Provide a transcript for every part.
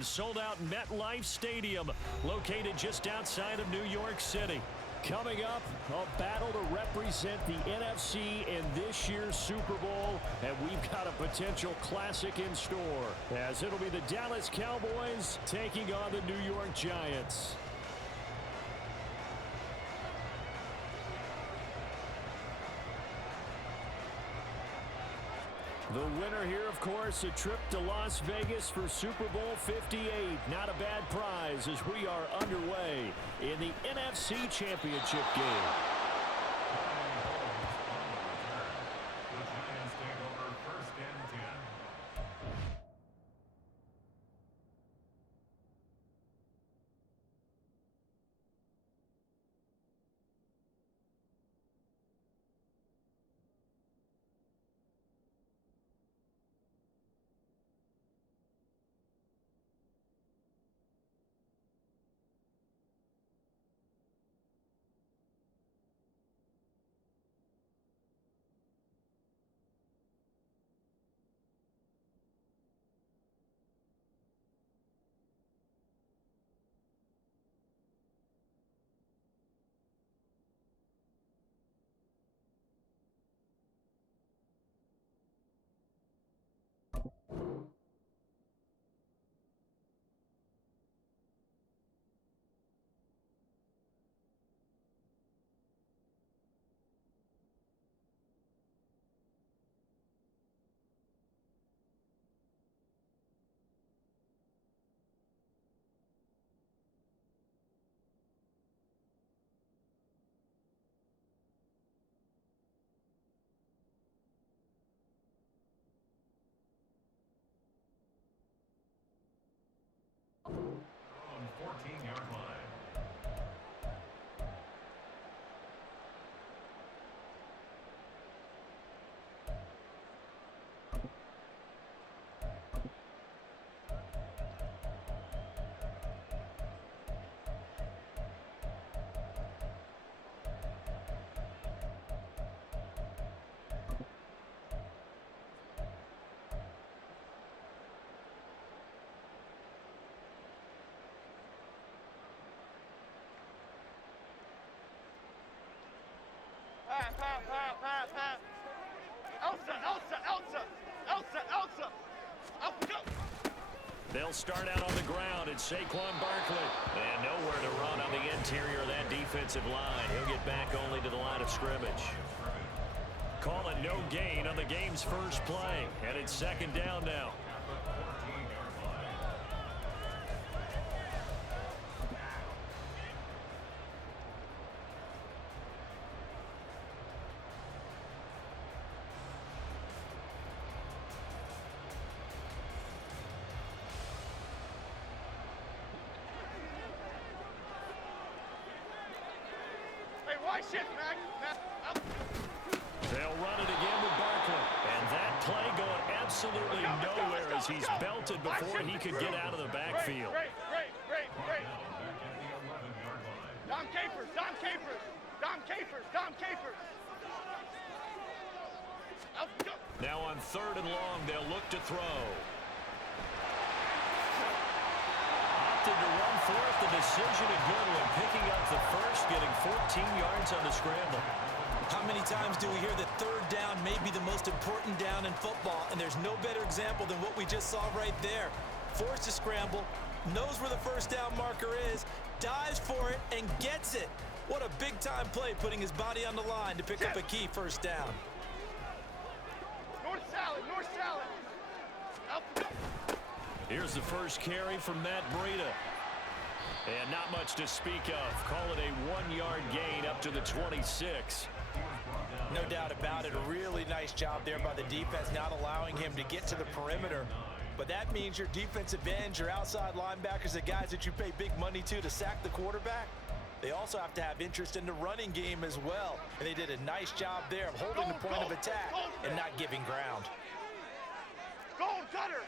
in sold-out MetLife Stadium, located just outside of New York City. Coming up, a battle to represent the NFC in this year's Super Bowl, and we've got a potential classic in store, as it'll be the Dallas Cowboys taking on the New York Giants. The winner here, of course, a trip to Las Vegas for Super Bowl 58. Not a bad prize as we are underway in the NFC Championship game. The Giants take over 1st and 10. On 14-yard line. They'll start out on the ground. It's Saquon Barkley. And nowhere to run on the interior of that defensive line. He'll get back only to the line of scrimmage. Call it no gain on the game's first play. And it's 2nd down now. They'll run it again with Barkley. And that play going absolutely nowhere as he's belted before he could get out of the backfield. Great. Dom Capers. Now on 3rd and long, they'll look to throw. Opted to run for it. The decision a good one. Picking up the first, getting 14 yards on the scramble. How many times do we hear that 3rd down may be the most important down in football, and there's no better example than what we just saw right there. Forced to scramble, knows where the 1st down marker is, dives for it, and gets it. What a big-time play, putting his body on the line to pick up a key 1st down. North salad. Here's the first carry from Matt Breida. And not much to speak of. Call it a 1-yard gain up to the 26. No doubt about it. A really nice job there by the defense, not allowing him to get to the perimeter. But that means your defensive ends, your outside linebackers, the guys that you pay big money to sack the quarterback, they also have to have interest in the running game as well. And they did a nice job there of holding the point of attack and not giving ground. Gold gutter.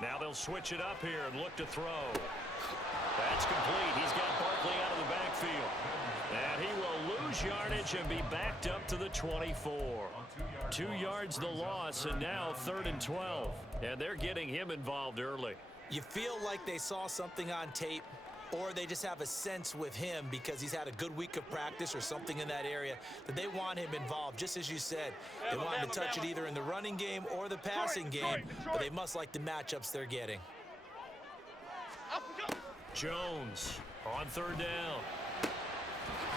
Now they'll switch it up here and look to throw. That's complete. He's got Barkley out of the backfield. And he will lose yardage and be backed up to the 24. 2 yards the loss, and now 3rd and 12. And they're getting him involved early. You feel like they saw something on tape, or they just have a sense with him because he's had a good week of practice or something in that area that they want him involved. Just as you said, they want him to touch it either in the running game or the passing game, but they must like the matchups they're getting. Jones on 3rd down.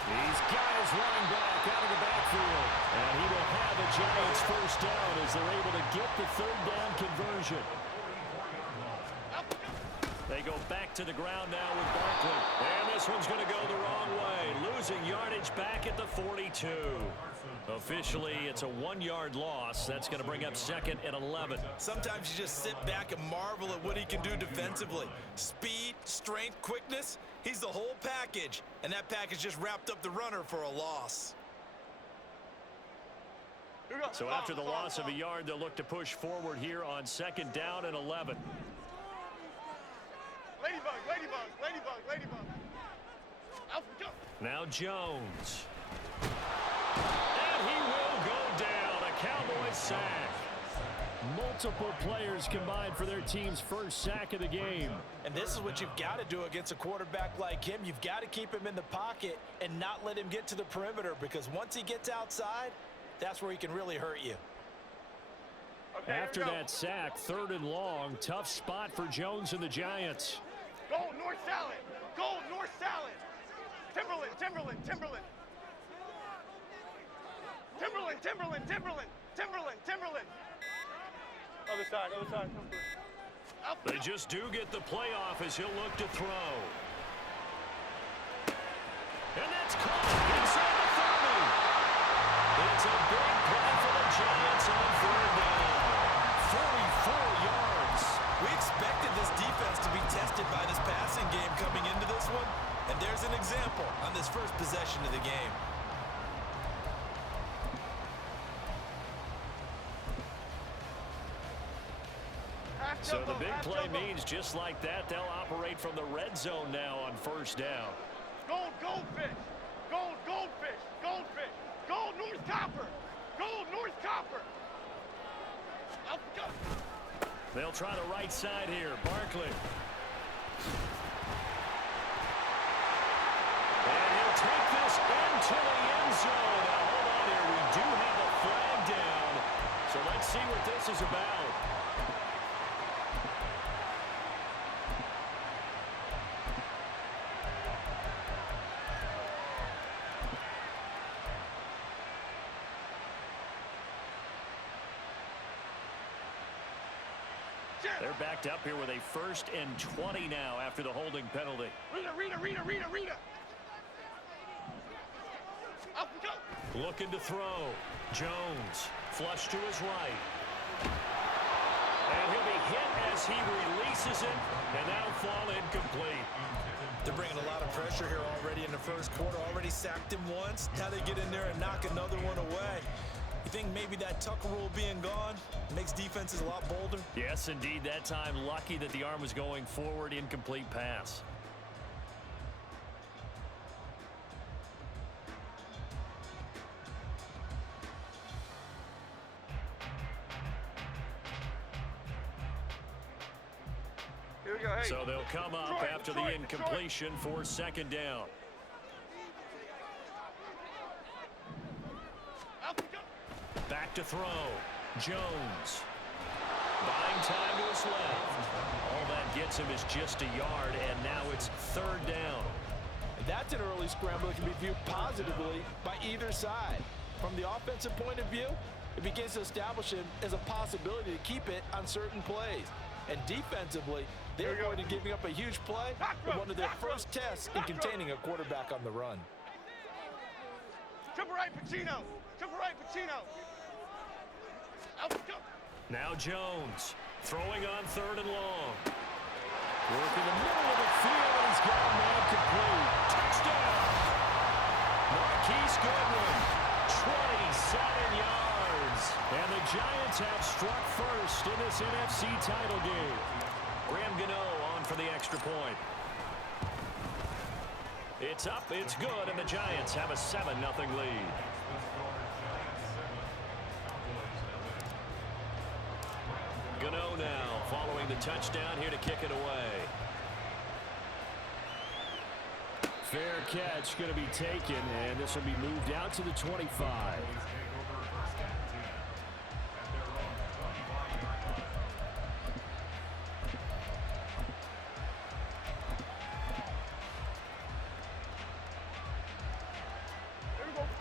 He's got his running back out of the backfield. And he will have the Giants 1st down as they're able to get the 3rd down conversion. They go back to the ground now with Barkley. And this one's going to go the wrong way. Losing yardage back at the 42. Officially, it's a 1-yard loss. That's going to bring up 2nd and 11. Sometimes you just sit back and marvel at what he can do defensively. Speed, strength, quickness. He's the whole package. And that package just wrapped up the runner for a loss. So after the loss of a yard, they'll look to push forward here on 2nd down and 11. Ladybug, ladybug, ladybug, ladybug. Now Jones. And he will go down. A Cowboys sack. Multiple players combined for their team's 1st sack of the game. And this is what you've got to do against a quarterback like him. You've got to keep him in the pocket and not let him get to the perimeter, because once he gets outside, that's where he can really hurt you. Okay, after that sack, 3rd and long, tough spot for Jones and the Giants. Go north salad. Go north salad. Timberland, Timberland, Timberland. Timberland, Timberland, Timberland, Timberland, Timberland. Other side, other side. They just do get the playoff as he'll look to throw. And that's caught inside the 30. It's a big play for the Giants on 3rd down. 44 yards. We expected this defense to be tested by this passing game coming into this one, and there's an example on this first possession of the game. So the big play means just like that, they'll operate from the red zone now on 1st down. Gold, goldfish. Gold, goldfish. Goldfish. Gold, North Copper. Gold, North Copper. They'll try the right side here. Barkley. And he'll take this into the end zone. Now, hold on here. We do have a flag down. So let's see what this is about. They're backed up here with a 1st and 20 now after the holding penalty. Rita. Looking to throw. Jones. Flush to his right. And he'll be hit as he releases it. And that'll fall incomplete. They're bringing a lot of pressure here already in the 1st quarter. Already sacked him once. Now they get in there and knock another one away. You think maybe that Tucker rule being gone makes defenses a lot bolder? Yes, indeed. That time, lucky that the arm was going forward. Incomplete pass. Here we go. Hey. So they'll come up after the incompletion for 2nd down. Back to throw. Jones. Buying time to his left. All that gets him is just a yard, and now it's 3rd down. That's an early scramble that can be viewed positively by either side. From the offensive point of view, it begins to establish him as a possibility to keep it on certain plays. And defensively, they're going to giving up a huge play in one of their first tests in containing a quarterback on the run. Triple right, Pacino. Triple right, Pacino. Now Jones throwing on 3rd and long. Work in the middle of the field, and he's got him man complete. Touchdown! Marquise Goodwin, 27 yards. And the Giants have struck first in this NFC title game. Graham Gano on for the extra point. It's up, it's good, and the Giants have a 7-0 lead. scoring the touchdown here to kick it away. Fair catch going to be taken, and this will be moved out to the 25.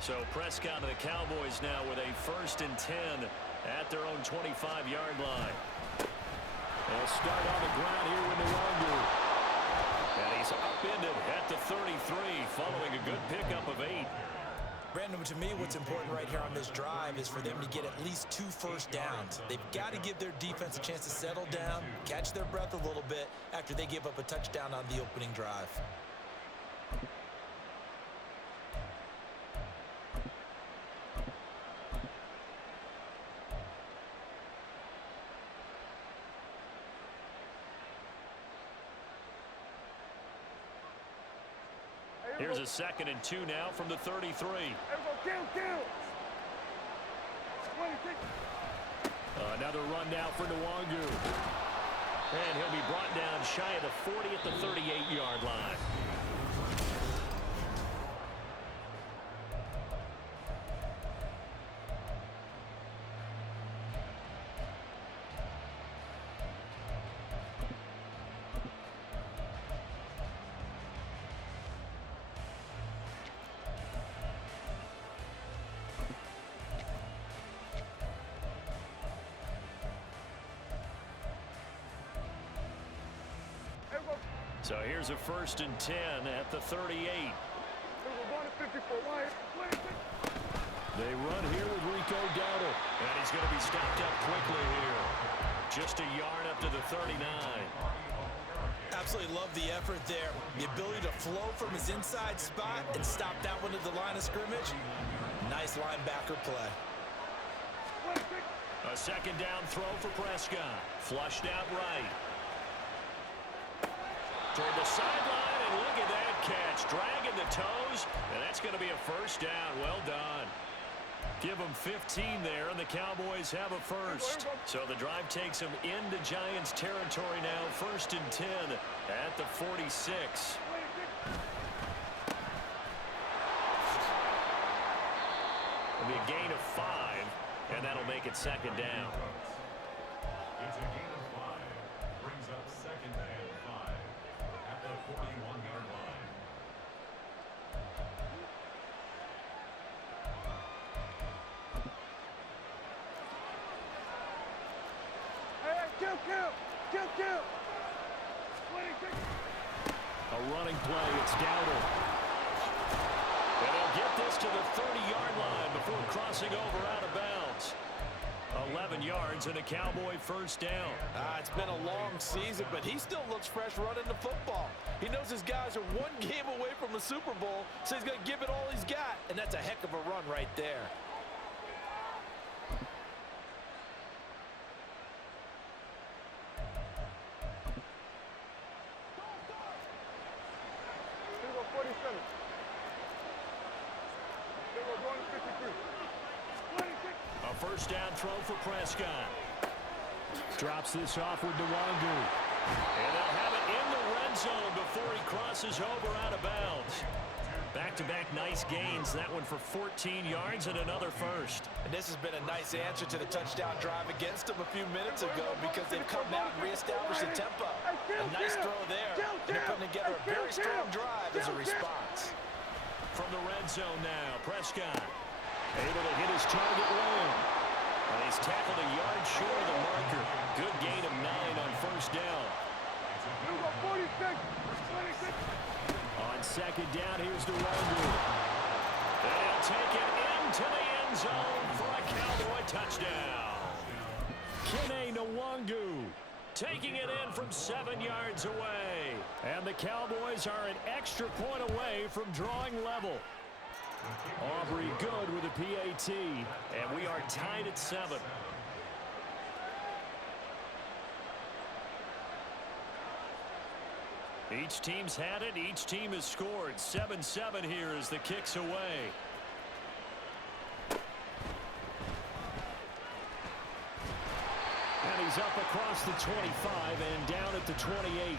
So Prescott and the Cowboys now with a 1st and 10 at their own 25-yard line. They'll start on the ground here with Nwangu. And he's upended at the 33 following a good pickup of 8. Brandon, to me, what's important right here on this drive is for them to get at least 2 first downs. They've got to give their defense a chance to settle down, catch their breath a little bit after they give up a touchdown on the opening drive. Here's a 2nd and 2 now from the 33. Another run now for Nwangu. And he'll be brought down shy of the 40 at the 38-yard line. So here's a 1st and 10 at the 38. They run here with Rico Dowdle. And he's going to be stopped up quickly here. Just a yard up to the 39. Absolutely love the effort there. The ability to flow from his inside spot and stop that one at the line of scrimmage. Nice linebacker play. A 2nd down throw for Prescott. Flushed out right. Toward the sideline, and look at that catch. Dragging the toes, and that's going to be a 1st down. Well done. Give them 15 there, and the Cowboys have a 1st. So the drive takes them into Giants territory now. 1st and 10 at the 46. It'll be a gain of 5, and that'll make it 2nd down. It's a gain of 5. Brings up 2nd and 5 at the 41-yard line. Kill. A running play. It's Dowdle. And they'll get this to the 30-yard line before crossing over out of bounds. 11 yards and a Cowboy 1st down. It's been a long season, but he still looks fresh running the football. He knows his guys are 1 game away from the Super Bowl, so he's going to give it all he's got, and that's a heck of a run right there. A 1st down throw for Prescott. Drops this off with Nwangu. And they'll have it in the red zone before he crosses over out of bounds. Back-to-back nice gains. That one for 14 yards and another 1st. And this has been a nice answer to the touchdown drive against them a few minutes ago because they've come out and reestablished the tempo. A nice throw there. And they're putting together a very strong drive as a response. From the red zone now, Prescott able to hit his target well. And he's tackled a yard short of the marker. Good gain of 9 on 1st down. On 2nd down, here's Nwangu. They'll take it into the end zone for a Cowboy touchdown. Kene Nwangu taking it in from 7 yards away. And the Cowboys are an extra point away from drawing level. Aubrey good with a PAT, and we are tied at 7. Each team's had it. Each team has scored. 7-7 here as the kick's away. And he's is up across the 25 and down at the 28.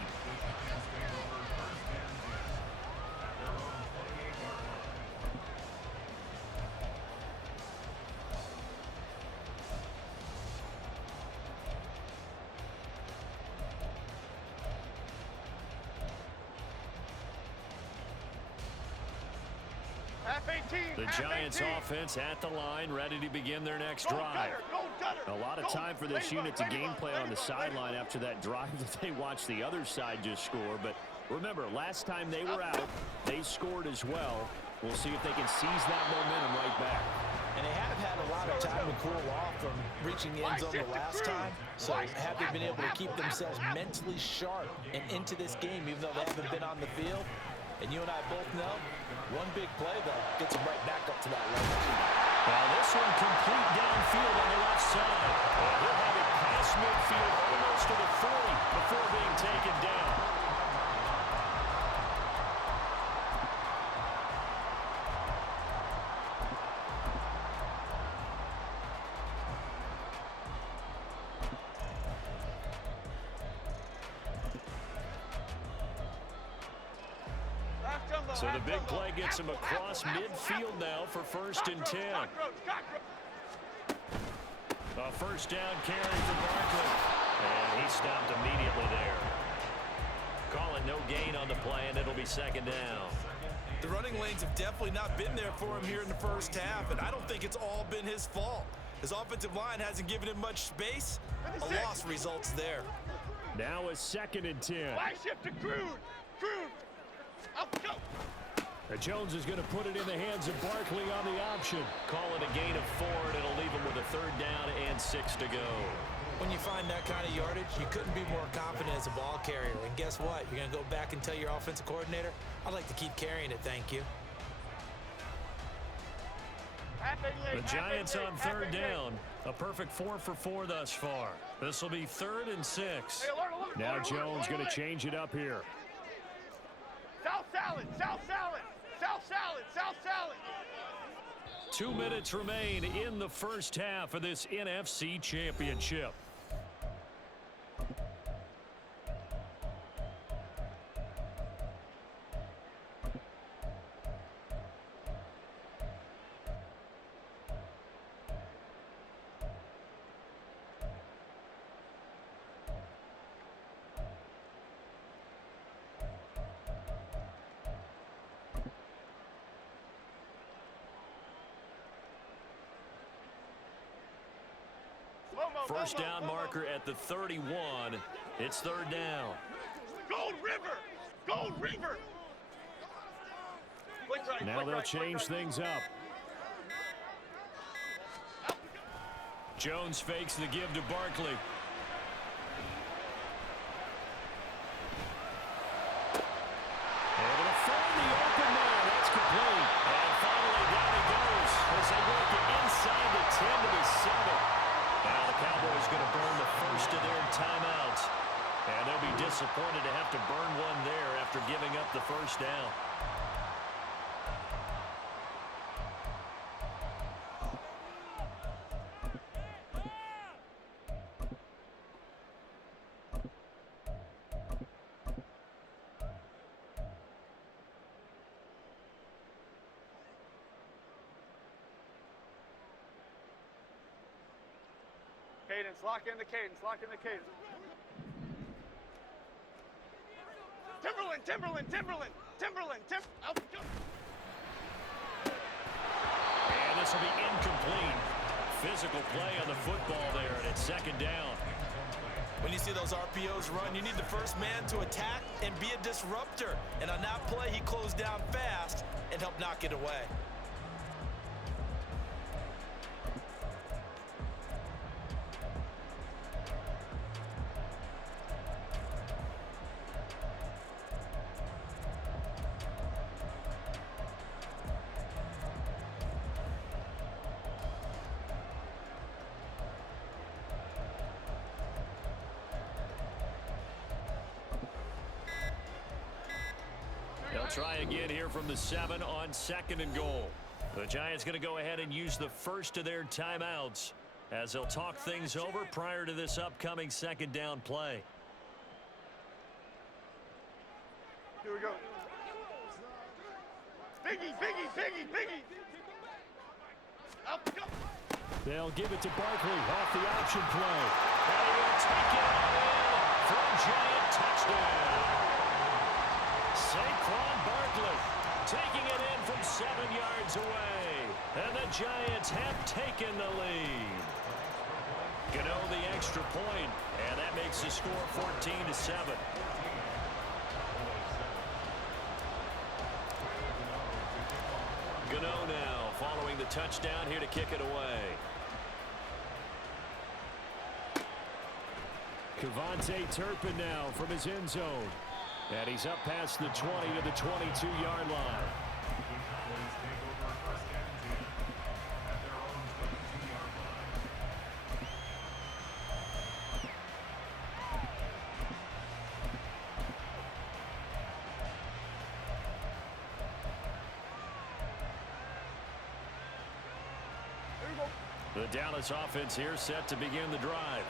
The Giants offense at the line, ready to begin their next drive. A lot of time for this unit to game plan on the sideline after that drive that they watched the other side just score. But remember, last time they were out, they scored as well. We'll see if they can seize that momentum right back. And they have had a lot of time to cool off from reaching the end zone the last time. So have they been able to keep themselves mentally sharp and into this game, even though they haven't been on the field? And you and I both know, one big play, though, gets them right back up to that level. Now this one complete downfield on the left side. He'll have it past midfield almost to the 40 before being taken down. So the big play gets him across midfield now for 1st and 10. A first down carry for Barkley. And he stopped immediately there. Call it no gain on the play, and it'll be 2nd down. The running lanes have definitely not been there for him here in the first half, and I don't think it's all been his fault. His offensive line hasn't given him much space. A loss results there. Now a 2nd and 10. Fly shift to Crude. Up, go. Jones is going to put it in the hands of Barkley on the option. Call it a gain of 4, and it'll leave him with a 3rd down and 6 to go. When you find that kind of yardage, you couldn't be more confident as a ball carrier. And guess what? You're going to go back and tell your offensive coordinator, I'd like to keep carrying it, thank you. The Giants on 3rd down. A perfect 4 for 4 thus far. This will be 3rd and 6. Now Jones going to change it up here. South salad, south salad, south salad, south salad. 2 minutes remain in the first half of this NFC Championship. First down marker at the 31. It's 3rd down. Gold River! Gold River! Now they'll change things up. Jones fakes the give to Barkley. Able to find the open man. That's complete. And finally down he goes as they work it inside the 10 to the 7. Now the Cowboys going to burn the first of their timeouts. And they'll be disappointed to have to burn one there after giving up the first down. Cadence, lock in the cadence, lock in the cadence. Timberland. And this will be incomplete. Physical play on the football there, and it's 2nd down. When you see those RPOs run, you need the first man to attack and be a disruptor. And on that play, he closed down fast and helped knock it away. They'll try again here from the 7 on 2nd and goal. The Giants going to go ahead and use the first of their timeouts as they'll talk things over prior to this upcoming second down play. Here we go. Biggie, Biggie, Biggie, Biggie. Up, go. They'll give it to Barkley off the option play. And he'll take it all in for a giant touchdown. Saquon Barkley taking it in from 7 yards away. And the Giants have taken the lead. Gano the extra point, and that makes the score 14-7. Gano now following the touchdown here to kick it away. Kevontae Turpin now from his end zone. And he's up past the 20 to the 22-yard line. The Dallas offense here set to begin the drive.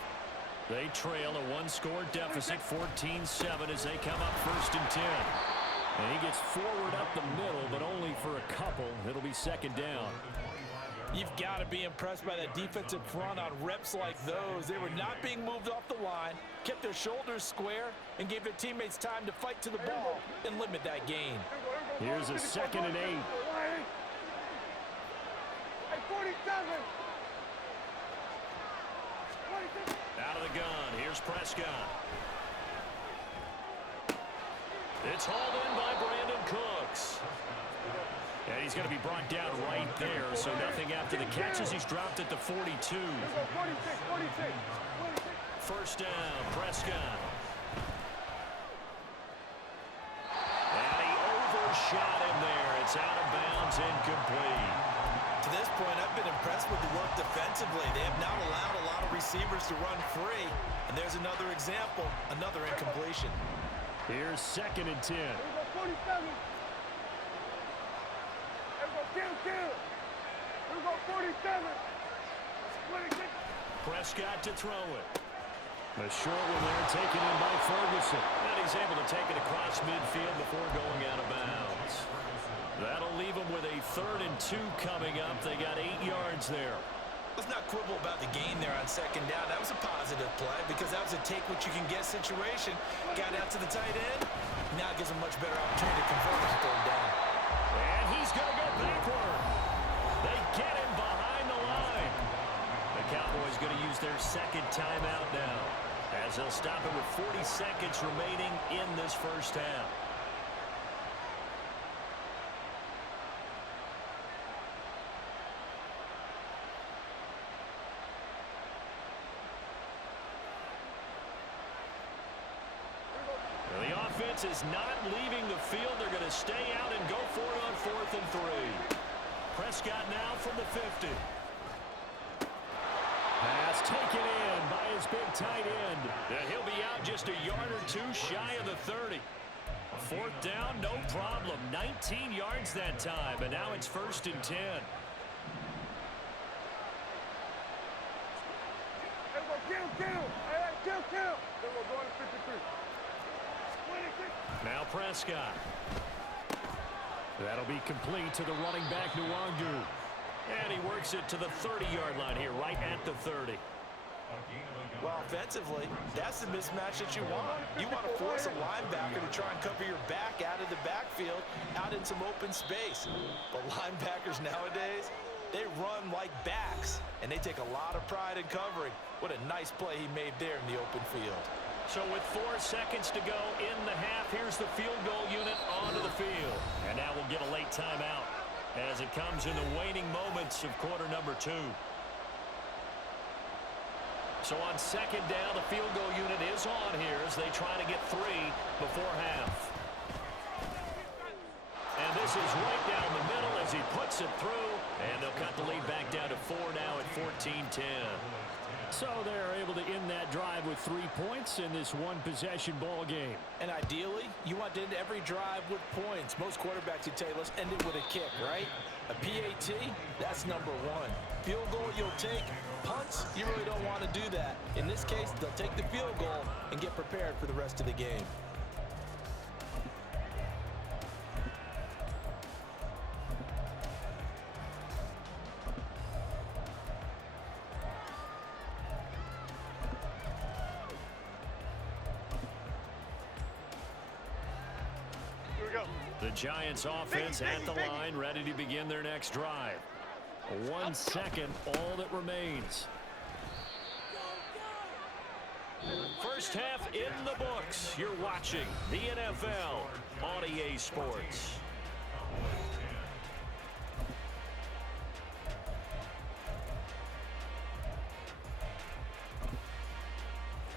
They trail a one-score deficit, 14-7, as they come up 1st and 10. And he gets forward up the middle, but only for a couple. It'll be second down. You've got to be impressed by that defensive front on reps like those. They were not being moved off the line, kept their shoulders square, and gave their teammates time to fight to the ball and limit that gain. Here's a 2nd and 8. Hey, 47. Out of the gun, here's Prescott. It's hauled in by Brandon Cooks. And he's going to be brought down right there, so nothing after the catches. He's dropped at the 42. 46. 1st down, Prescott. And he overshot him there. It's out of bounds, incomplete. To this point, I've been impressed with the work defensively. They have not allowed a lot of receivers to run free. And there's another example, another incompletion. Here's 2nd and 10. Here we go, 47. Here we go, 47. Prescott to throw it. A short one there taken in by Ferguson. And he's able to take it across midfield before going out of bounds. That'll leave them with a 3rd and 2 coming up. They got 8 yards there. Let's not quibble about the gain there on 2nd down. That was a positive play because that was a take-what-you-can-get situation. Got out to the tight end. Now it gives them much better opportunity to convert on 3rd down. And he's going to go backward. They get him behind the line. The Cowboys going to use their 2nd timeout now, as they'll stop it with 40 seconds remaining in this 1st half. The offense is not leaving the field. They're going to stay out and go for it on 4th and 3. Prescott now from the 50. Pass taken in by his big tight end. He'll be out just a yard or 2 shy of the 30. 4th down, no problem. 19 yards that time, and now it's 1st and 10. Now Prescott. That'll be complete to the running back, Nwangu. And he works it to the 30-yard line here, right at the 30. Well, offensively, that's the mismatch that you want. You want to force a linebacker to try and cover your back out of the backfield, out in some open space. But linebackers nowadays, they run like backs, and they take a lot of pride in covering. What a nice play he made there in the open field. So with 4 seconds to go in the half, here's the field goal unit onto the field. And now we'll get a late timeout as it comes in the waning moments of quarter number 2. So on 2nd down, the field goal unit is on here as they try to get 3 before half. And this is right down the middle as he puts it through. And they'll cut the lead back down to 4 now at 14-10. So they're able to end that drive with 3 points in this one-possession ball game. And ideally, you want to end every drive with points. Most quarterbacks would tell you, let's end it with a kick, right? A PAT, that's number one. Field goal you'll take. Punts, you really don't want to do that. In this case, they'll take the field goal and get prepared for the rest of the game. The Giants offense at the line, ready to begin their next drive. 1 second, all that remains. First half in the books. You're watching the NFL on EA Sports.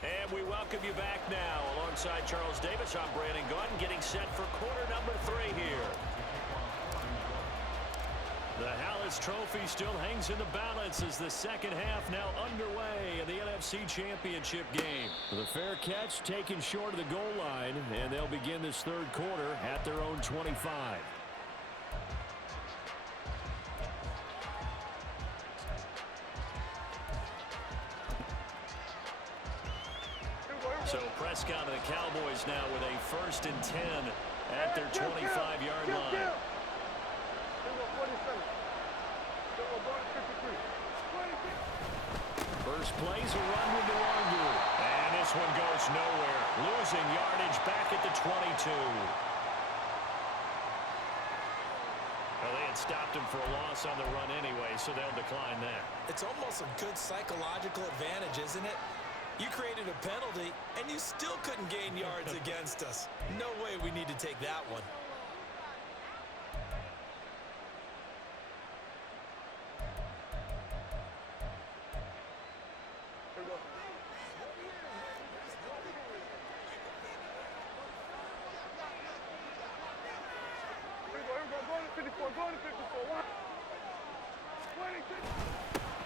And we welcome you back now. Alongside Charles Davis, I'm Brandon Gunn, getting set for quarter number 3 here. The Hallis Trophy still hangs in the balance as the second half now underway in the NFC Championship game. The fair catch taken short of the goal line, and they'll begin this third quarter at their own 25. So Prescott and the Cowboys now with a 1st and 10 at their 25-yard line. First play's a run with Nwangu. And this one goes nowhere. Losing yardage back at the 22. Well, they had stopped him for a loss on the run anyway, so they'll decline that. It's almost a good psychological advantage, isn't it? You created a penalty, and you still couldn't gain yards against us. No way we need to take that one.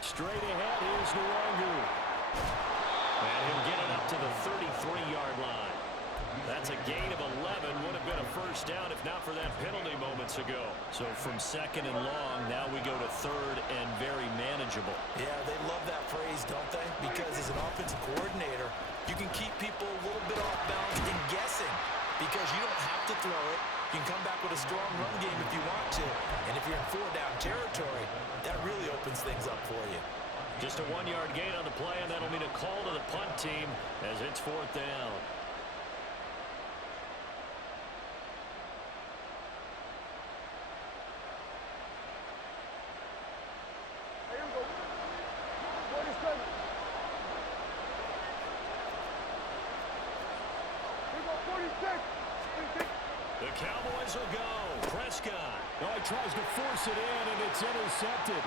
Straight ahead, here's Nwangu. And he'll get it up to the 33-yard line. That's a gain of 11. Would have been a first down if not for that penalty moments ago. So from second and long, now we go to third and very manageable. Yeah, they love that phrase, don't they? Because as an offensive coordinator, you can keep people a little bit off balance and guessing because you don't have to throw it. You can come back with a strong run game if you want to. And if you're in 4-down territory, that really opens things up for you. Just a 1-yard gain on the play, and that'll mean a call to the punt team as it's 4th down. The Cowboys will go. Prescott. Oh, he tries to force it in, and it's intercepted.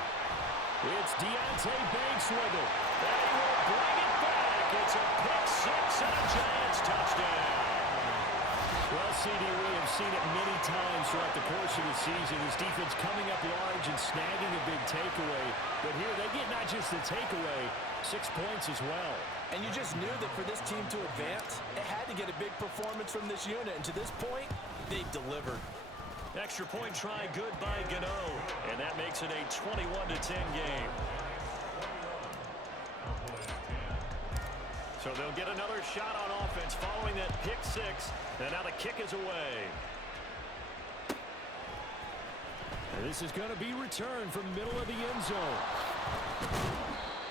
It's Deontay Banks with it. And he will bring it back. It's a pick-6 and a Giants touchdown. Well, CD, we have seen it many times throughout the course of the season. This defense coming up large and snagging a big takeaway. But here they get not just the takeaway, 6 points as well. And you just knew that for this team to advance, it had to get a big performance from this unit. And to this point, they've delivered. Extra point try good by Gano. And that makes it a 21-10 game. So they'll get another shot on offense following that pick-6. And now the kick is away. And this is going to be returned from the middle of the end zone.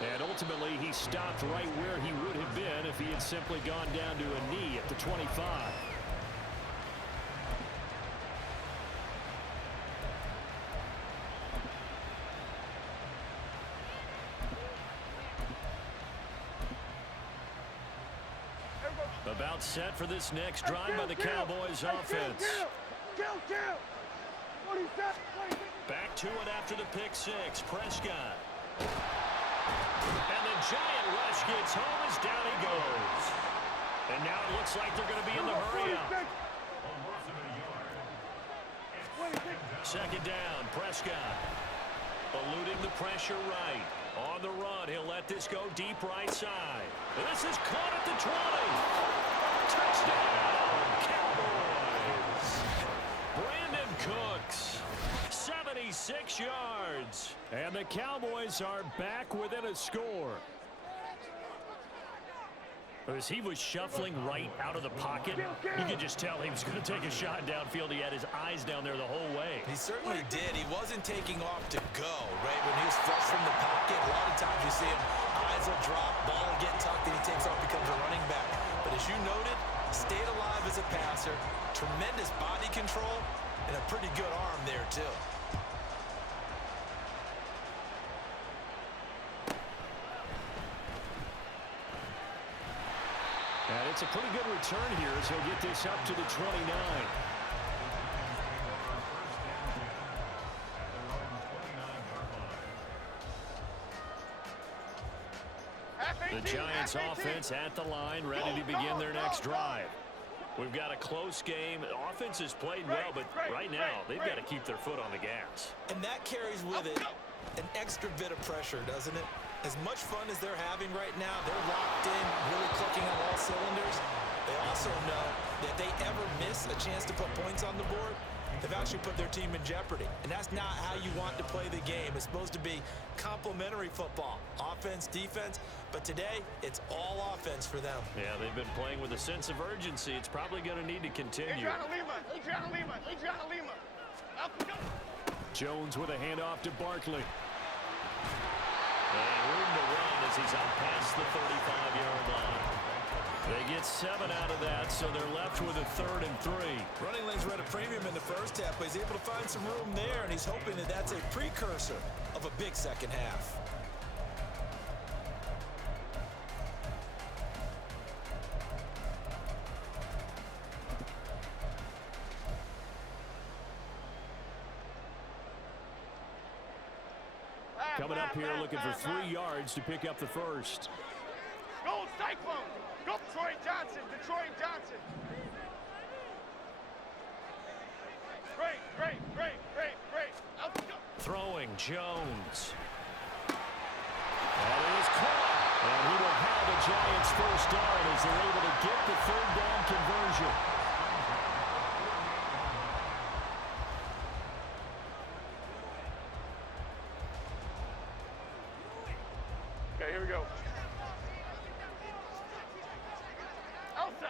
And ultimately, he stopped right where he would have been if he had simply gone down to a knee at the 25. About set for this next drive by the Cowboys offense. Back to it after the pick-6. Prescott. And the giant rush gets home as down he goes. And now it looks like they're going to be in the hurry-up. Second down, Prescott. Eluding the pressure right. On the run, he'll let let this go deep right side. This is caught at the 20. Touchdown, Cowboys. Brandon Cooks, 76 yards. And the Cowboys are back within a score. As he was shuffling right out of the pocket, you could just tell he was going to take a shot downfield. He had his eyes down there the whole way. He certainly did. He wasn't taking off to go, right? When he was flush from the pocket, a lot of times you see him, eyes will drop, ball will get tucked, and he takes off, becomes a running back. But as you noted, stayed alive as a passer, tremendous body control, and a pretty good arm there, too. And it's a pretty good return here as he'll get this up to the 29. The Giants offense at the line, ready to begin their next drive. We've got a close game. The offense has played well, but right now they've got to keep their foot on the gas. And that carries with it an extra bit of pressure, doesn't it? As much fun as they're having right now, they're locked in, really clicking on all cylinders. They also know that if they ever miss a chance to put points on the board, they've actually put their team in jeopardy. And that's not how you want to play the game. It's supposed to be complementary football, offense, defense. But today, it's all offense for them. Yeah, they've been playing with a sense of urgency. It's probably going to need to continue. Adriana Lima. Jones with a handoff to Barkley. And room to run as he's out past the 35-yard line. They get 7 out of that, so they're left with a 3rd and 3. Running lanes were at a premium in the first half, but he's able to find some room there, and he's hoping that that's a precursor of a big second half. Coming up here looking for 3 yards to pick up the first. Go Cyclones! Go Detroit Johnson! Great. Throwing Jones. That is caught. And he will have the Giants first down as they're able to get the 3rd down conversion. Okay, here we go. Elsa.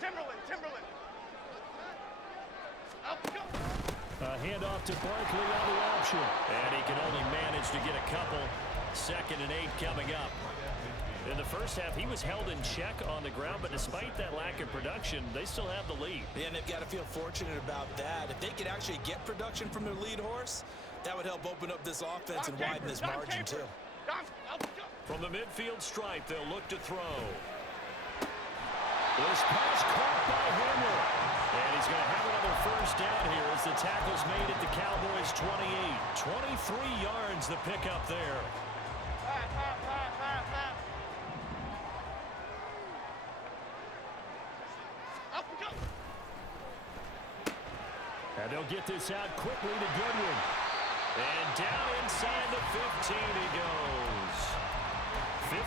Timberland. A handoff to Barkley on the option. And he can only manage to get a couple. 2nd and 8 coming up. In the first half, he was held in check on the ground, but despite that lack of production, they still have the lead. Yeah, and they've got to feel fortunate about that. If they could actually get production from their lead horse, that would help open up this offense and widen this margin, too. From the midfield stripe, they'll look to throw. This pass caught by Hamler. And he's going to have another first down here as the tackle's made at the Cowboys' 28. 23 yards the pickup there. And they'll get this out quickly to Goodwin. And down inside the 15 he goes.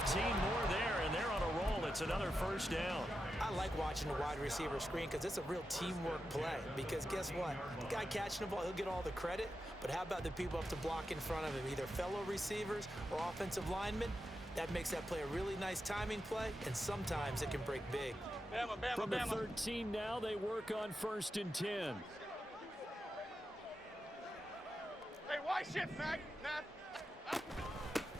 15 more there, and they're on a roll. It's another first down. I like watching the wide receiver screen because it's a real teamwork play. Because guess what? The guy catching the ball, he'll get all the credit. But how about the people up to block in front of him, either fellow receivers or offensive linemen? That makes that play a really nice timing play, and sometimes it can break big. From the 13 now, they work on 1st and 10. Hey, why shift, Matt?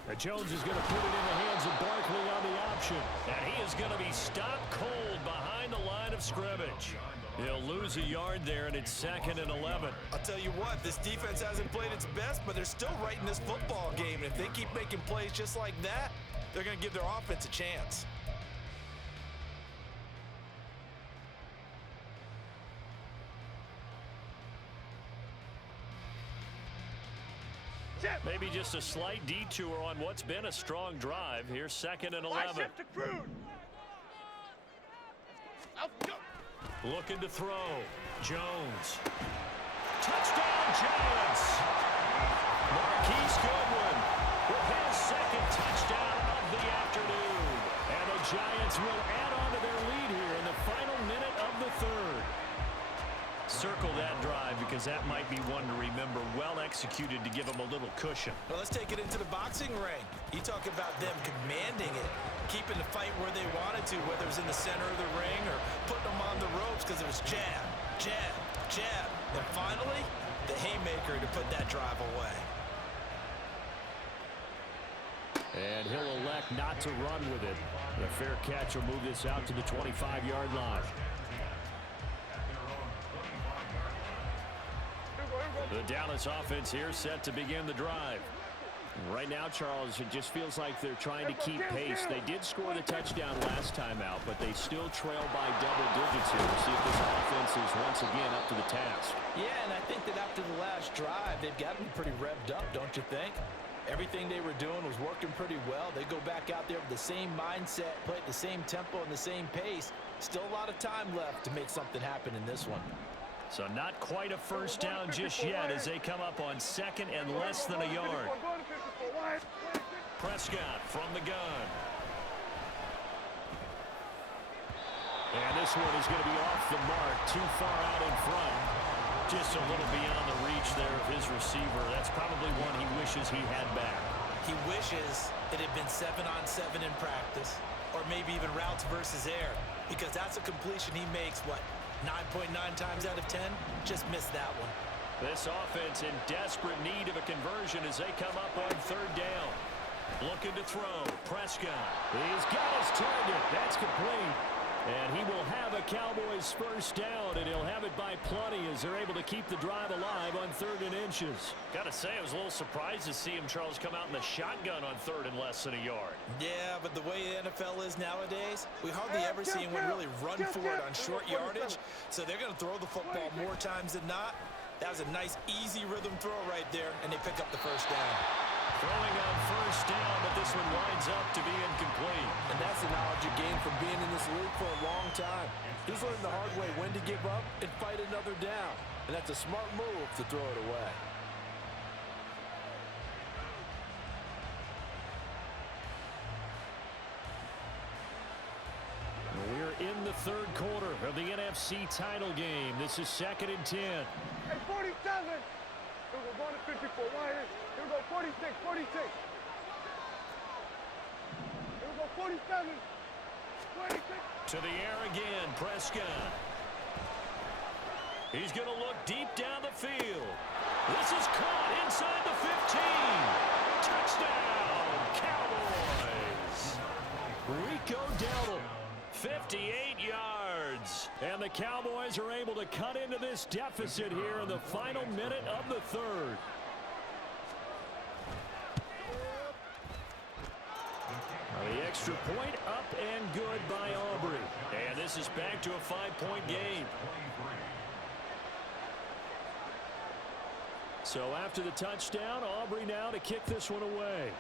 And Jones is going to put it in the hands of Barkley on the option. And he is going to be stopped cold behind the line of scrimmage. He'll lose a yard there, and it's 2nd and 11. I'll tell you what, this defense hasn't played its best, but they're still right in this football game. And if they keep making plays just like that, they're going to give their offense a chance. Maybe just a slight detour on what's been a strong drive. Here's 2nd and 11. Looking to throw. Jones. Touchdown, Giants! that might be one to remember. Well executed to give him a little cushion. Well, let's take it into the boxing ring. You talk about them commanding it, keeping the fight where they wanted to, whether it was in the center of the ring or putting them on the ropes because it was jab, jab, jab. And finally, the haymaker to put that drive away. And he'll elect not to run with it. A fair catch will move this out to the 25-yard line. The Dallas offense here set to begin the drive. Right now, Charles, it just feels like they're trying to keep pace. They did score the touchdown last time out, but they still trail by double digits here. We'll see if this offense is once again up to the task. Yeah, and I think that after the last drive, they've got to be pretty revved up, don't you think? Everything they were doing was working pretty well. They go back out there with the same mindset, play at the same tempo and the same pace. Still a lot of time left to make something happen in this one. So not quite a first down just yet as they come up on second and less than a yard. Prescott from the gun. And this one is going to be off the mark, too far out in front. Just a little beyond the reach there of his receiver. That's probably one he wishes he had back. He wishes it had been 7-on-7 in practice, or maybe even routes versus air, because that's a completion he makes, what, 9.9 times out of 10? Just missed that one. This offense in desperate need of a conversion as they come up on third down. Looking to throw. Prescott. He's got his target. That's complete. And he will have a Cowboys first down, and he'll have it by plenty as they're able to keep the drive alive on 3rd and inches. Got to say, I was a little surprised to see him, Charles, come out in the shotgun on 3rd and less than a yard. Yeah, but the way the NFL is nowadays, we hardly ever see anyone really run for it on short yardage. So they're going to throw the football more times than not. That was a nice, easy rhythm throw right there, and they pick up the first down. Throwing on first down, but this one winds up to be incomplete. And that's the knowledge you gain from being in this league for a long time. He's learned the hard way when to give up and fight another down. And that's a smart move to throw it away. We're in the 3rd quarter of the NFC title game. This is 2nd and 10. Hey, 47. We're going to 54. Here we go, 46, 46. Here we go, 47. 26. To the air again, Prescott. He's going to look deep down the field. This is caught inside the 15. Touchdown, Cowboys. Rico Dowdle, 58 yards. And the Cowboys are able to cut into this deficit here in the final minute of the 3rd. The extra point up and good by Aubrey. And this is back to a 5-point game. So after the touchdown, Aubrey now to kick this one away.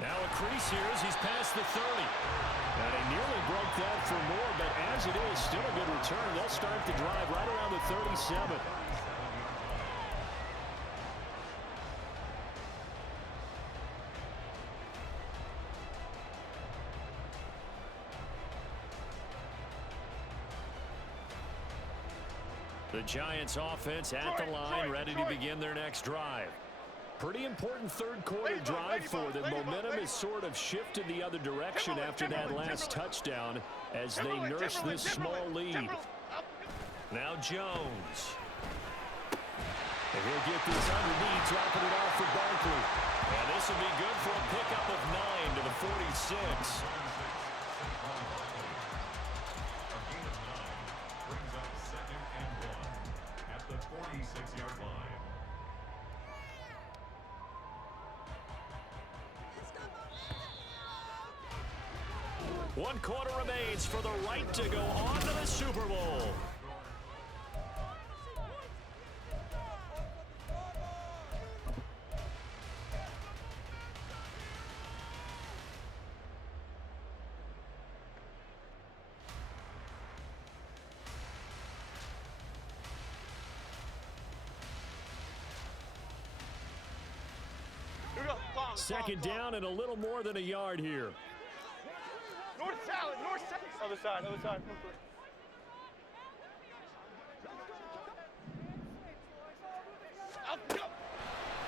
Now a crease here as he's past the 30. And he nearly broke that for more, but as it is, still a good return. They'll start the drive right around the 37. The Giants offense at the line, ready to begin their next drive. Pretty important 3rd quarter drive for them. Momentum has sort of shifted the other direction after that last touchdown as they nurse this small lead. Now Jones. And he'll get this underneath, dropping it off for Barkley. And this will be good for a pickup of 9 to the 46. Brings up 2nd and 1 at the 46-yard line. One quarter remains for the right to go on to the Super Bowl. Second down and a little more than a yard here. North salad, north salad. Other side, other side.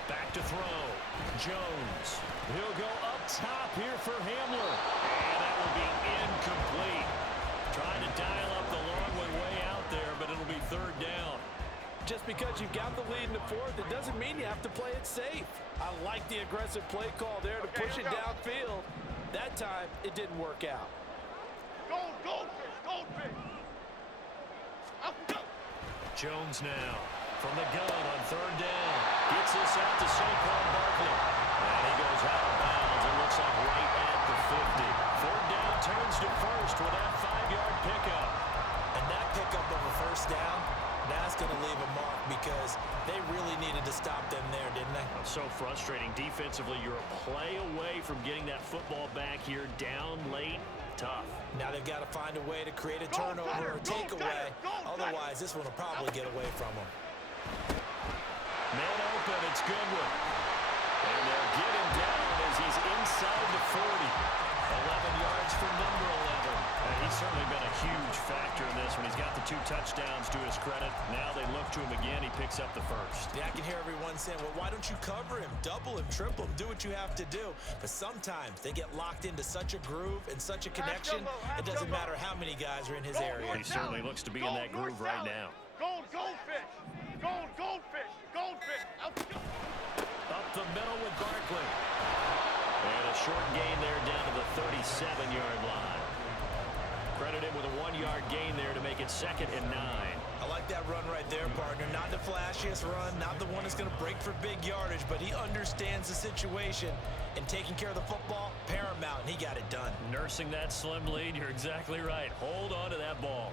Back to throw. Jones. He'll go up top here for Hamler. And that will be incomplete. Trying to dial up the long way out there, but it'll be third down. Just because you've got the lead in the fourth, it doesn't mean you have to play it safe. I like the aggressive play call there to push it downfield. That time, it didn't work out. Goldfish, goldfish. Up and go. Jones now from the gun on third down. Gets this out to Saquon Barkley. And he goes out of bounds. It looks like right at the 50. Third down turns to first with that 5-yard pickup. And that pickup of a first down, that's going to leave a mark because they really needed to stop them there, didn't they? So frustrating. Defensively, you're a play away from getting that football back here down late. Tough. Now they've got to find a way to create a turnover or takeaway. Otherwise, this one will probably get away from them. Man open, it's Goodwin. And they'll get him down as he's inside the 40. 11 yards for number 11. And he's certainly been a huge factor in this when he's got the 2 touchdowns to his credit. Now they look to him again. He picks up the first. Yeah, I can hear everyone saying, well, why don't you cover him? Double him, triple him, do what you have to do. But sometimes they get locked into such a groove and such a connection, it doesn't matter how many guys are in his area. He certainly looks to be in that groove right now. Goldfish. Goldfish. Goldfish. Up the middle with Barkley. And a short gain there down to the 37-yard line. Credit him with a 1-yard gain there to make it 2nd and 9. I like that run right there, partner. Not the flashiest run, not the one that's going to break for big yardage, but he understands the situation, and taking care of the football, paramount, and he got it done. Nursing that slim lead, you're exactly right. Hold on to that ball.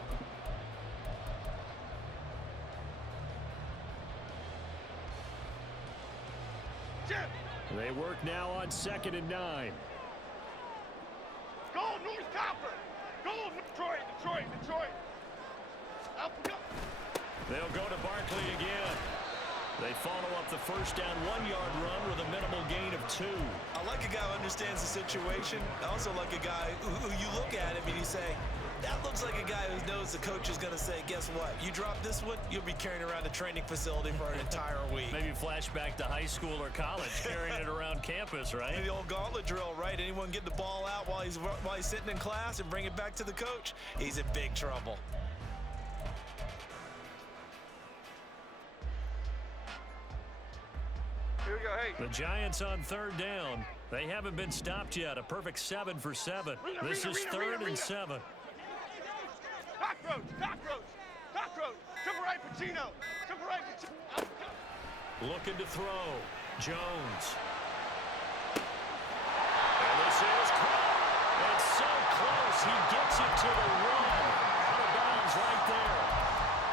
They work now on 2nd and 9. Go, North Copper. Go, Detroit. Up and go. They'll go to Barkley again. They follow up the first down 1-yard run with a minimal gain of 2. I like a guy who understands the situation. I also like a guy who you look at him and you say, that looks like a guy who knows the coach is going to say, guess what? You drop this one, you'll be carrying around a training facility for an entire week. Maybe flashback to high school or college, carrying it around campus, right? The old gauntlet drill, right? Anyone get the ball out while he's sitting in class and bring it back to the coach? He's in big trouble. Here we go, hey. The Giants on third down. They haven't been stopped yet. A perfect 7 for 7. This is 3rd and 7. Cockroach. Triple right, Pacino. Looking to throw. Jones. And this is caught. It's so close. He gets it to the run. Out of bounds right there.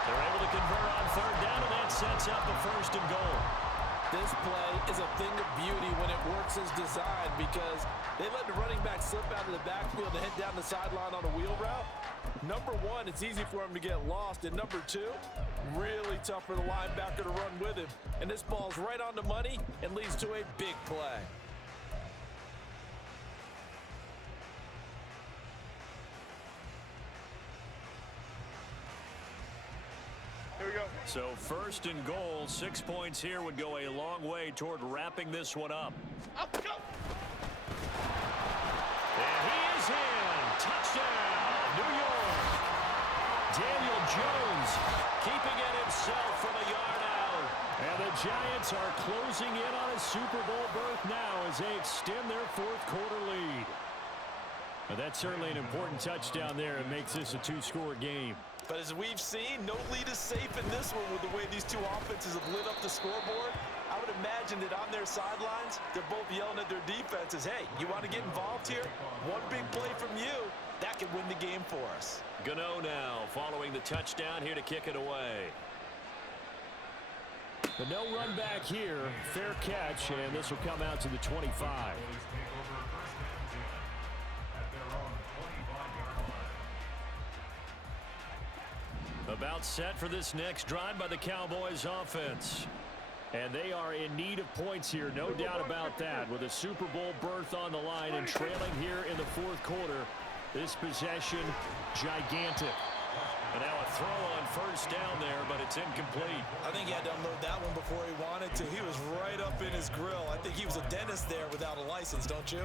They're able to convert on third down, and that sets up the 1st and goal. This play is a thing of beauty when it works as designed because they let the running back slip out of the backfield and head down the sideline on a wheel route. Number 1, it's easy for him to get lost. And number 2, really tough for the linebacker to run with him. And this ball's right on the money and leads to a big play. Here we go. So 1st and goal, 6 points here would go a long way toward wrapping this one up. Up, go. And he is in. Touchdown, New York. Daniel Jones keeping it himself from a yard out. And the Giants are closing in on a Super Bowl berth now as they extend their 4th quarter lead. But that's certainly an important touchdown there. It makes this a 2-score game. But as we've seen, no lead is safe in this one with the way these two offenses have lit up the scoreboard. I would imagine that on their sidelines, they're both yelling at their defenses, hey, you want to get involved here? One big play from you, that could win the game for us. Gano now following the touchdown here to kick it away. But no run back here. Fair catch, and this will come out to the 25. About set for this next drive by the Cowboys offense. And they are in need of points here, no doubt about that. With a Super Bowl berth on the line and trailing here in the 4th quarter, this possession gigantic. And now a throw on first down there, but it's incomplete. I think he had to unload that one before he wanted to. He was right up in his grill. I think he was a dentist there without a license, don't you?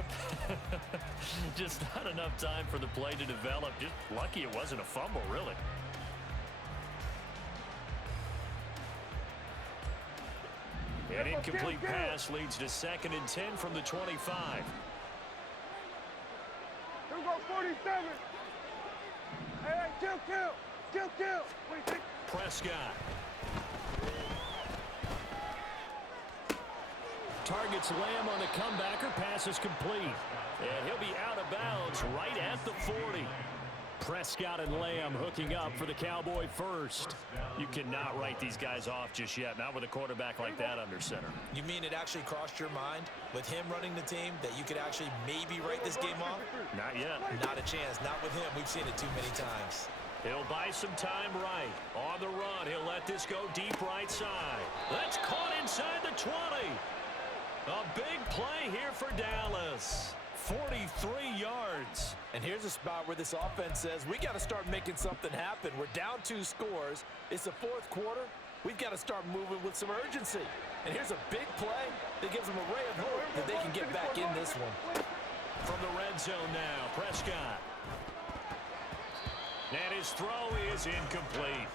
Just not enough time for the play to develop. Just lucky it wasn't a fumble, really. An incomplete pass leads to 2nd and 10 from the 25. Here we go, 47. Hey, kill. Wait, Prescott. Targets Lamb on the comebacker. Pass is complete. And he'll be out of bounds right at the 40. Prescott and Lamb hooking up for the Cowboy first. You cannot write these guys off just yet, not with a quarterback like that under center. You mean it actually crossed your mind with him running the team that you could actually maybe write this game off? Not yet. Not a chance. Not with him. We've seen it too many times. He'll buy some time right. On the run, he'll let this go deep right side. That's caught inside the 20. A big play here for Dallas. 43 yards. And here's a spot where this offense says, we got to start making something happen. We're down 2 scores. It's the 4th quarter. We've got to start moving with some urgency. And here's a big play that gives them a ray of hope that they can get back in this one. From the red zone now, Prescott. And his throw is incomplete.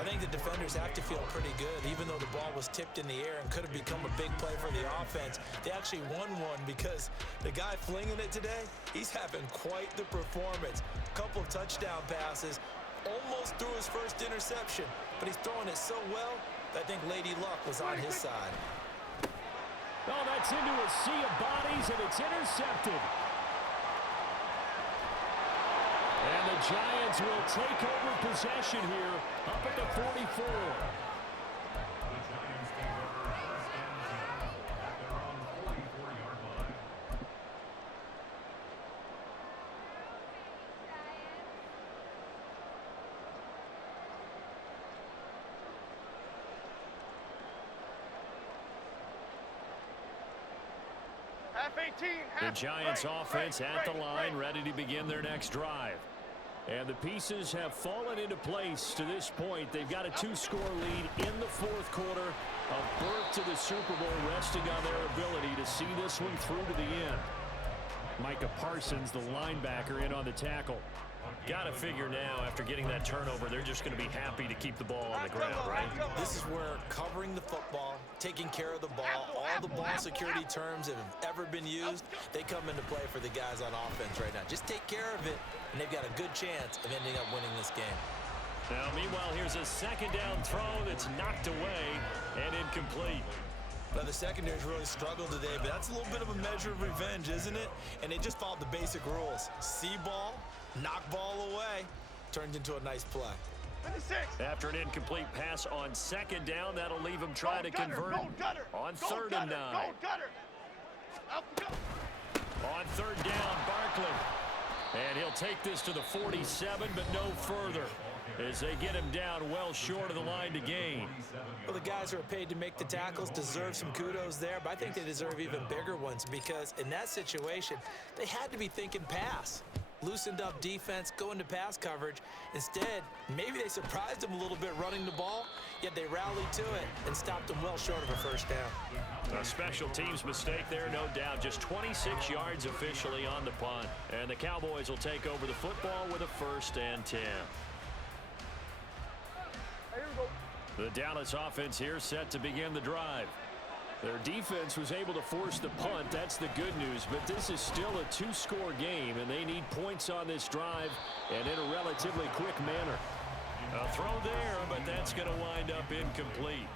I think the defenders have to feel pretty good, even though the ball was tipped in the air and could have become a big play for the offense. They actually won one because the guy flinging it today, he's having quite the performance. Couple of touchdown passes, almost threw his first interception, but he's throwing it so well that I think Lady Luck was on his side. Oh, that's into a sea of bodies, and it's intercepted. And the Giants will take over possession here up at the 44. The Giants take over 1st and 10 at their own 44-yard line. half 18. The Giants offense at the line, ready to begin their next drive. And the pieces have fallen into place to this point. They've got a 2-score lead in the 4th quarter. A berth to the Super Bowl resting on their ability to see this one through to the end. Micah Parsons, the linebacker, in on the tackle. Got to figure now, after getting that turnover, they're just going to be happy to keep the ball on the ground, right? This is where covering the football, taking care of the ball, all the ball security terms that have ever been used, they come into play for the guys on offense right now. Just take care of it, and they've got a good chance of ending up winning this game. Now, meanwhile, here's a 2nd down throw that's knocked away and incomplete. Now, the secondary's really struggled today, but that's a little bit of a measure of revenge, isn't it? And they just followed the basic rules. See ball, knock ball away, turned into a nice play. 56. After an incomplete pass on 2nd down, that'll leave him trying to convert on 3rd and 9. On 3rd down, Barkley. And he'll take this to the 47, but no further, as they get him down well short of the line to gain. Well, the guys who are paid to make the tackles deserve some kudos there, but I think they deserve even bigger ones because in that situation, they had to be thinking pass. Loosened up defense, going to pass coverage. Instead, maybe they surprised them a little bit running the ball, yet they rallied to it and stopped them well short of a 1st down. A special teams mistake there, no doubt. Just 26 yards officially on the punt. And the Cowboys will take over the football with a 1st and 10. The Dallas offense here set to begin the drive. Their defense was able to force the punt. That's the good news. But this is still a 2-score game, and they need points on this drive and in a relatively quick manner. A throw there, but that's going to wind up incomplete.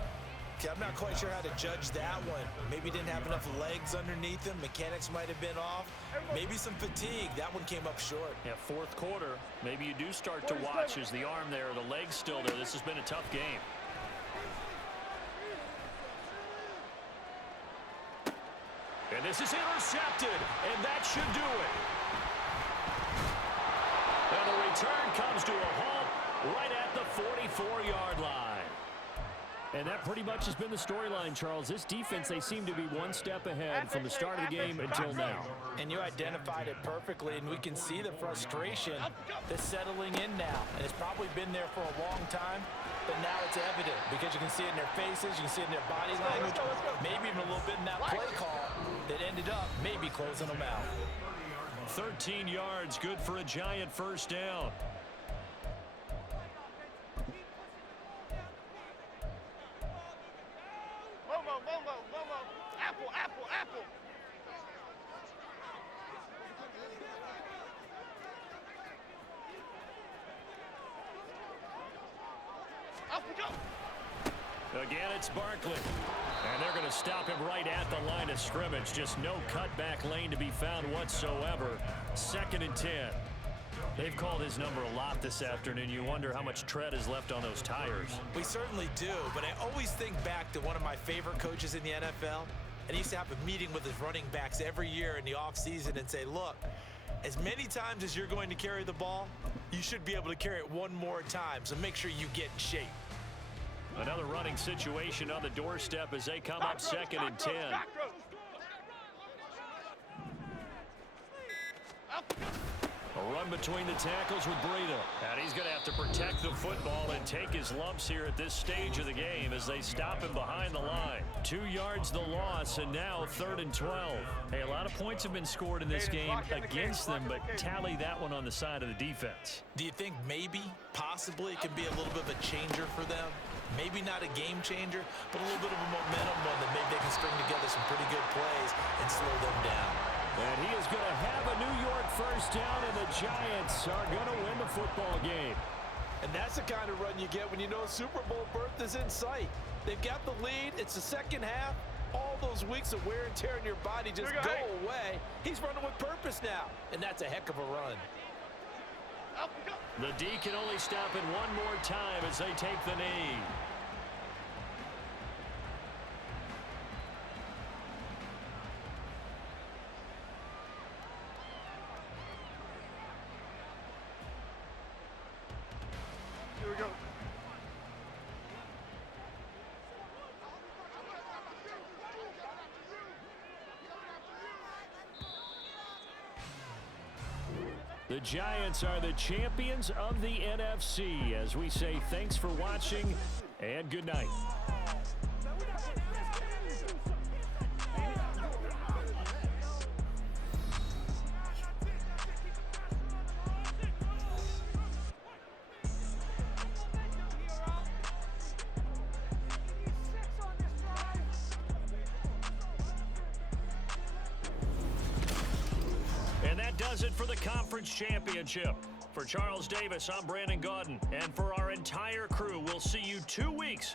Okay, I'm not quite sure how to judge that one. Maybe didn't have enough legs underneath him. Mechanics might have been off. Maybe some fatigue. That one came up short. Yeah, 4th quarter. Maybe you do start to watch as the arm there, the leg's still there. This has been a tough game. And this is intercepted, and that should do it. And the return comes to a halt right at the 44-yard line. And that pretty much has been the storyline, Charles. This defense, they seem to be one step ahead from the start of the game until now. And you identified it perfectly, and we can see the frustration that's settling in now. And it's probably been there for a long time, but now it's evident because you can see it in their faces, you can see it in their body language, maybe even a little bit in that play call that ended up maybe closing them out. 13 yards, good for a Giant first down. Momo. Apple. Up we go. Again, it's Barkley. And they're going to stop him right at the line of scrimmage. Just no cutback lane to be found whatsoever. 2nd and 10. They've called his number a lot this afternoon. You wonder how much tread is left on those tires. We certainly do, but I always think back to one of my favorite coaches in the NFL. And he used to have a meeting with his running backs every year in the offseason and say, look, as many times as you're going to carry the ball, you should be able to carry it one more time, so make sure you get in shape. Another running situation on the doorstep as they come up 2nd and 10. A run between the tackles with Breida. And he's going to have to protect the football and take his lumps here at this stage of the game as they stop him behind the line. 2 yards the loss, and now 3rd and 12. Hey, a lot of points have been scored in this game against them, but tally that one on the side of the defense. Do you think maybe, possibly, it can be a little bit of a changer for them? Maybe not a game changer, but a little bit of a momentum one that maybe they can string together some pretty good plays and slow them down. And he is going to have a New York first down, and the Giants are going to win the football game. And that's the kind of run you get when you know Super Bowl berth is in sight. They've got the lead. It's the second half. All those weeks of wear and tear in your body just go away. He's running with purpose now, and that's a heck of a run. The D can only stop it one more time as they take the knee. Here we go. The Giants are the champions of the NFC. As we say, thanks for watching and good night. And that does it for the conference championship. For Charles Davis, I'm Brandon Gaudin. And for our entire crew, we'll see you 2 weeks